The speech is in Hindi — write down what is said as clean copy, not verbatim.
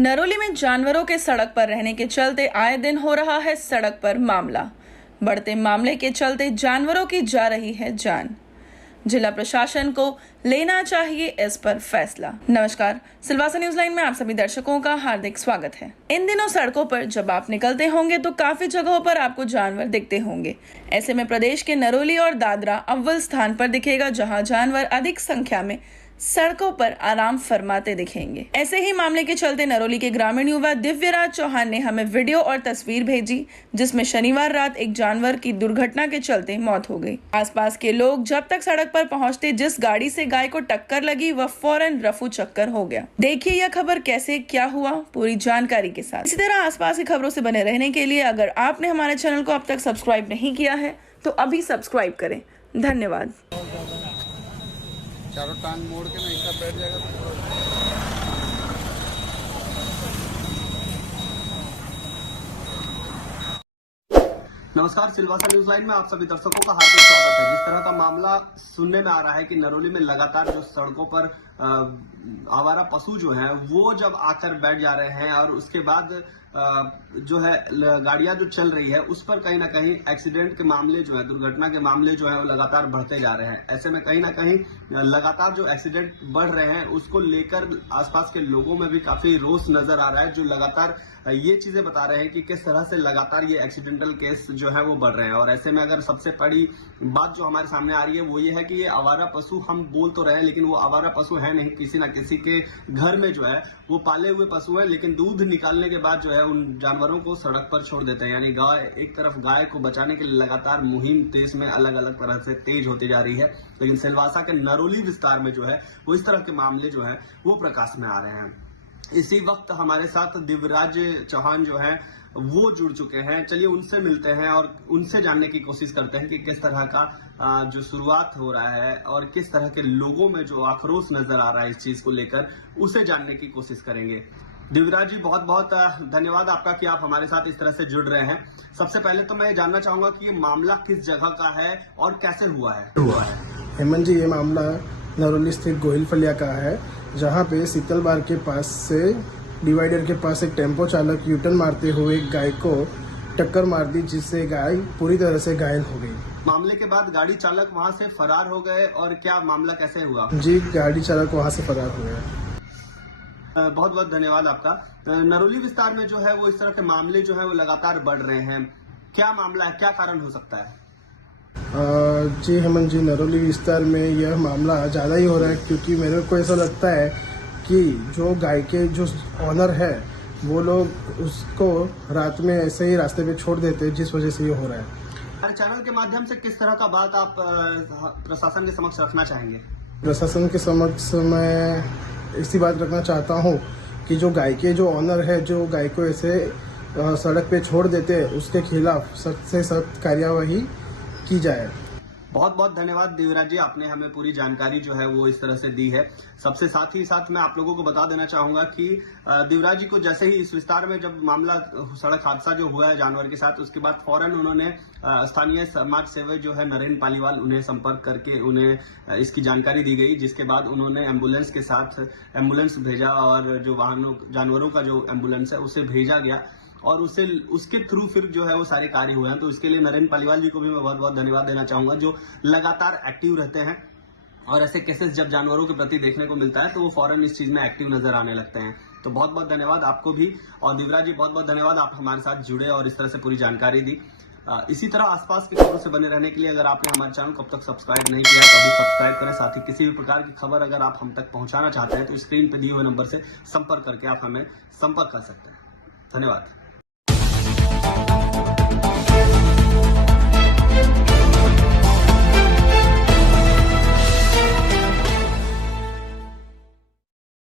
नरोली में जानवरों के सड़क पर रहने के चलते आए दिन हो रहा है सड़क पर मामला। बढ़ते मामले के चलते जानवरों की जा रही है जान। जिला प्रशासन को लेना चाहिए इस पर फैसला। नमस्कार, सिलवासा न्यूज लाइन में आप सभी दर्शकों का हार्दिक स्वागत है। इन दिनों सड़कों पर जब आप निकलते होंगे तो काफी जगहों पर आपको जानवर दिखते होंगे। ऐसे में प्रदेश के नरोली और दादरा अव्वल स्थान पर दिखेगा, जहां जानवर अधिक संख्या में सड़कों पर आराम फरमाते दिखेंगे। ऐसे ही मामले के चलते नरोली के ग्रामीण युवा दिव्यराज चौहान ने हमें वीडियो और तस्वीर भेजी, जिसमें शनिवार रात एक जानवर की दुर्घटना के चलते मौत हो गई। आसपास के लोग जब तक सड़क पर पहुंचते जिस गाड़ी से गाय को टक्कर लगी वह फौरन रफू चक्कर हो गया। देखिए यह खबर कैसे क्या हुआ, पूरी जानकारी के साथ। इसी तरह आसपास की खबरों से बने रहने के लिए अगर आपने हमारे चैनल को अब तक सब्सक्राइब नहीं किया है तो अभी सब्सक्राइब करें। धन्यवाद। चारों टांग मोड़ के ना इसका बैठ जाएगा तो नमस्कार, सिलवासा न्यूज लाइन में आप सभी दर्शकों का हार्दिक स्वागत है। जिस तरह का मामला सुनने में आ रहा है कि नरोली में लगातार जो सड़कों पर आवारा पशु जो हैं वो जब आकर बैठ जा रहे हैं और उसके बाद जो है गाड़ियां जो चल रही है उस पर कहीं ना कहीं एक्सीडेंट के मामले जो है, दुर्घटना के मामले जो है वो लगातार बढ़ते जा रहे हैं। ऐसे में कहीं ना कहीं लगातार जो एक्सीडेंट बढ़ रहे हैं उसको लेकर आसपास के लोगों में भी काफी रोष नजर आ रहा है, जो लगातार ये चीजें बता रहे हैं कि किस तरह से लगातार ये एक्सीडेंटल केस जो है वो बढ़ रहे हैं। और ऐसे में अगर सबसे बड़ी बात जो हमारे सामने आ रही है वो ये है कि ये आवारा पशु, हम बोल तो रहे हैं लेकिन वो आवारा पशु है नहीं, किसी ना किसी के घर में जो है वो पाले हुए पशु है, लेकिन दूध निकालने के बाद जो है उन जानवरों को सड़क पर छोड़ देते हैं। यानी गाय, एक तरफ गाय को बचाने के लिए लगातार मुहिम देश में अलग अलग तरह से तेज होती जा रही है, लेकिन सिलवासा के नरोली विस्तार में जो है वो इस तरह के मामले जो है वो प्रकाश में आ रहे हैं। इसी वक्त हमारे साथ दिव्यराज चौहान जो है वो जुड़ चुके हैं। चलिए उनसे मिलते हैं और उनसे जानने की कोशिश करते हैं कि किस तरह का जो शुरुआत हो रहा है और किस तरह के लोगों में जो आक्रोश नजर आ रहा है इस चीज को लेकर, उसे जानने की कोशिश करेंगे। दिव्यराज जी, बहुत बहुत धन्यवाद आपका कि आप हमारे साथ इस तरह से जुड़ रहे हैं। सबसे पहले तो मैं जानना चाहूंगा कि ये मामला किस जगह का है और कैसे हुआ है। हेमंत जी, ये मामला नरोली स्थित गोहिल फलिया का है, जहाँ पे शीतल बार के पास से डिवाइडर के पास एक टेम्पो चालक यूटर्न मारते हुए गाय को टक्कर मार दी, जिससे गाय पूरी तरह से घायल हो गई। मामले के बाद गाड़ी चालक वहां से फरार हो गए और क्या मामला कैसे हुआ? जी, गाड़ी चालक वहां से फरार हो गया। बहुत बहुत धन्यवाद आपका। नरोली विस्तार में जो है वो इस तरह के मामले जो है वो लगातार बढ़ रहे हैं, क्या मामला है, क्या कारण हो सकता है? जी हेमंत जी, नरोली विस्तार में यह मामला ज़्यादा ही हो रहा है, क्योंकि मेरे को ऐसा लगता है कि जो गाय के जो ऑनर है वो लोग उसको रात में ऐसे ही रास्ते पे छोड़ देते हैं, जिस वजह से ये हो रहा है। हमारे चैनल के माध्यम से किस तरह का बात आप प्रशासन के समक्ष रखना चाहेंगे? प्रशासन के समक्ष मैं ऐसी बात रखना चाहता हूँ कि जो गाय के जो ऑनर है, जो गाय को ऐसे सड़क पे छोड़ देते हैं, उसके खिलाफ सख्त से सख्त कार्यवाही की जाए। बहुत बहुत धन्यवाद दिव्यराज जी, आपने हमें पूरी जानकारी जो है वो इस तरह से दी है। सबसे साथ ही साथ मैं आप लोगों को बता देना चाहूंगा कि दिव्यराज जी को जैसे ही इस विस्तार में जब मामला सड़क हादसा जो हुआ है जानवर के साथ, उसके बाद फौरन उन्होंने स्थानीय समाज सेवक जो है नरेंद्र पालीवाल, उन्हें संपर्क करके उन्हें इसकी जानकारी दी गई, जिसके बाद उन्होंने एम्बुलेंस के साथ एम्बुलेंस भेजा और जो वाहनों जानवरों का जो एम्बुलेंस है उसे भेजा गया और उसके थ्रू फिर जो है वो सारे कार्य हुए हैं। तो इसके लिए नरेंद्र पालीवाल जी को भी मैं बहुत बहुत धन्यवाद देना चाहूंगा, जो लगातार एक्टिव रहते हैं और ऐसे केसेस जब जानवरों के प्रति देखने को मिलता है तो वो फौरन इस चीज में एक्टिव नजर आने लगते हैं। तो बहुत बहुत धन्यवाद आपको भी, और दिव्यराज जी बहुत बहुत धन्यवाद, आप हमारे साथ जुड़े और इस तरह से पूरी जानकारी दी। इसी तरह आसपास की खबरों से बने रहने के लिए अगर आपने हमारे चैनल को अब तक सब्सक्राइब नहीं किया तो अभी सब्सक्राइब करें। साथ ही किसी भी प्रकार की खबर अगर आप हम तक पहुंचाना चाहते हैं तो स्क्रीन पर दिए हुए नंबर से संपर्क करके आप हमें संपर्क कर सकते हैं। धन्यवाद।